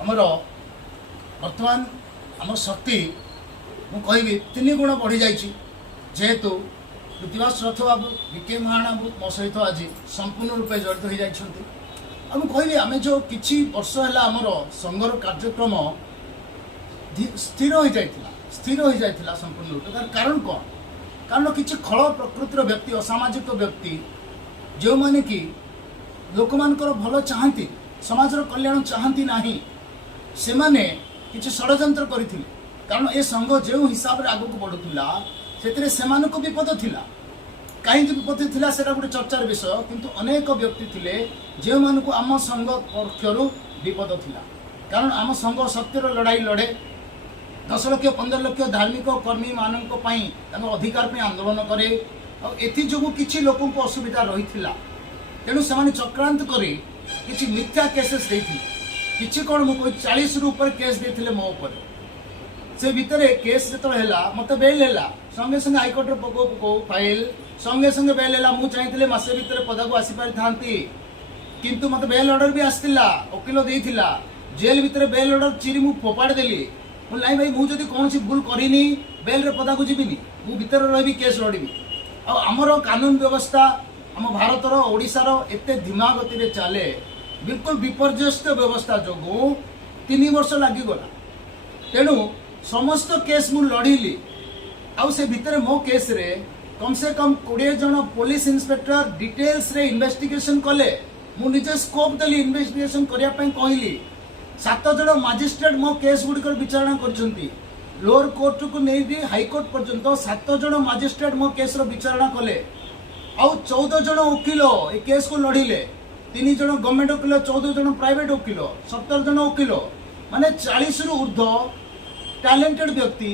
आमर बर्तमान आम शक्ति मु कहबी 3 गुण बढ़ी जाइए जेहेतु कृतिवास रथ बाबू बीके महाराणा बाबू मो सहित आज संपूर्ण रूपे जड़ित हो जाती। कहबी आम जो किछि वर्ष है आमर संघर कार्यक्रम स्थिर हो जाता संपूर्ण रूपे तार कारण कौन कारण किछि खल प्रकृतिर व्यक्ति असामाजिक व्यक्ति जो माने कि लोक मानकर भल चाहती समाजर कल्याण चाहती नहीं से माने किछि षड्यंत्र करथिले कारण ए संघ जो हिसाब रे आगु बढ़ुला से सेमानको विपद थिला कहीं विपद थिला सेटा गोटे चर्चार विषय किंतु अनेक व्यक्ति थिले जे मानको आम संघ पक्षरु विपद थिला कारण आम संघ सत्यर लड़ाई लड़े 10 लाख 15 लाख धार्मिक कर्मी मानक पई तांको अधिकार पे आंदोलन करे और एथि जोगु किछि लोकन को असुविधा रही थिला तेणु से चक्रांत करे किछि मिथ्या केसेस देथि किछि कोन मु 40 रु ऊपर केस देथिले मो ऊपर से भितर केस जो है मत बेल है संगे संगे हाइकोर्ट पको पको फाइल संगे संगे बेल है मुझे चाहिए मसे भितर पदा को आसी पारि थांती किंतु मत बेल ऑर्डर भी आसला वकिल देइथिला जेल भितर बेल ऑर्डर चिरी मु फोपाड़ देली नहीं भाई मुझे कौन सी भूल करिनी बेल रे पदा को जीविनी मु भितर रही केस लड़बी आमर कानून व्यवस्था आम भारतर ओडिशार एते धीमा गति रे चले बिल्कुल विपर्यस्त व्यवस्था जो 3 वर्ष लगिगला तेणु समस्त केस मु लड़िली आउ से भितर मो केस रे कम से कम 20 जन पुलिस इंस्पेक्टर डिटेल्स रे इन्वेस्टिगेशन कले मु निजे स्कोप देली इन्वेस्टिगेशन करिया पई कहली 7 जन मजिस्ट्रेट मो केस गुडी विचारणा करछंती लोअर कोर्ट को नहीं हाई कोर्ट पर्यंत 7 जन मजिस्ट्रेट मो केस रो विचारणा कले आउ 14 जन वकील ए केस को लड़िले 3 जन गवर्नमेंट वकील 14 जन प्राइवेट वकील 17 जन वकील माने 40 रु ऊर्ध्व टैलेंटेड व्यक्ति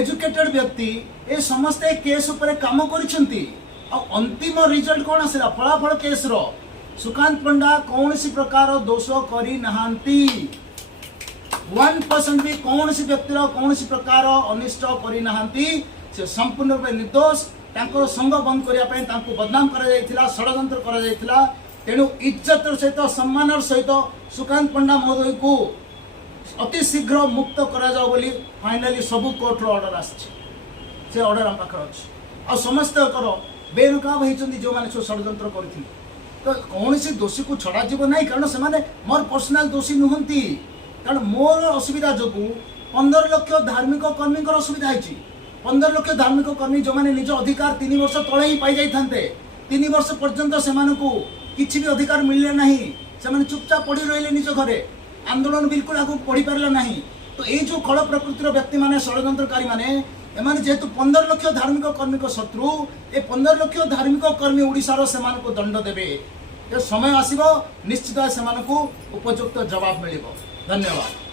एजुकेटेड व्यक्ति ए समस्त केस उपर काम करिसेंती आ अंतिम रिजल्ट कोन आसिला फलाफल केस रो सुकांत पंडा कौन सी प्रकार दोष करी नहांती 1% भी कौन सी व्यक्ति कौन सी प्रकार अनिष्ट करी नहांती से संपूर्ण रूप निर्दोष तांको संग बंद करिया पय तांको बदनाम करा जायतिला षड्यंत्र करा जायतिला तेणु इज्जत सहित सम्मान सहित सुकांत पंडा महोदय को अति शीघ्र मुक्त करा जाओ बोली फाइनली सबु कोर्ट रो ऑर्डर आछि से ऑर्डर हम पाखर अछि आ समस्त कर बेनकाब होइचंदी जो माने षड्यंत्र करथिले तो कौन सी दोषी को छड़ा जीव नहीं कारण से माने मोर पर्सनल दोषी नुहंती कारण मोर असुविधा जो 15 लाख धार्मिक कर्मी असुविधा है 15 लाख धार्मिक कर्मी जो माने निज अधिकार 3 वर्ष तले ही पाई जाई थांते 3 वर्ष पर्यंत से मानकु किछि भी अधिकार मिलले नहीं से माने चुपचाप पड़ी रहिले निज घरे आंदोलन बिल्कुल आगु पढ़ी पारला नहीं तो ये जो खल प्रकृतिर व्यक्ति माने षड्यंत्रकारी माने एमाने जेहेतु 15 लाख धार्मिक कर्मी शत्रु ए 15 लाख धार्मिक कर्मी ओडिशार सेमानकु दंड देबे ये समय आसीबो निश्चित सेमानकु उपयुक्त जवाब मिलिबो। धन्यवाद।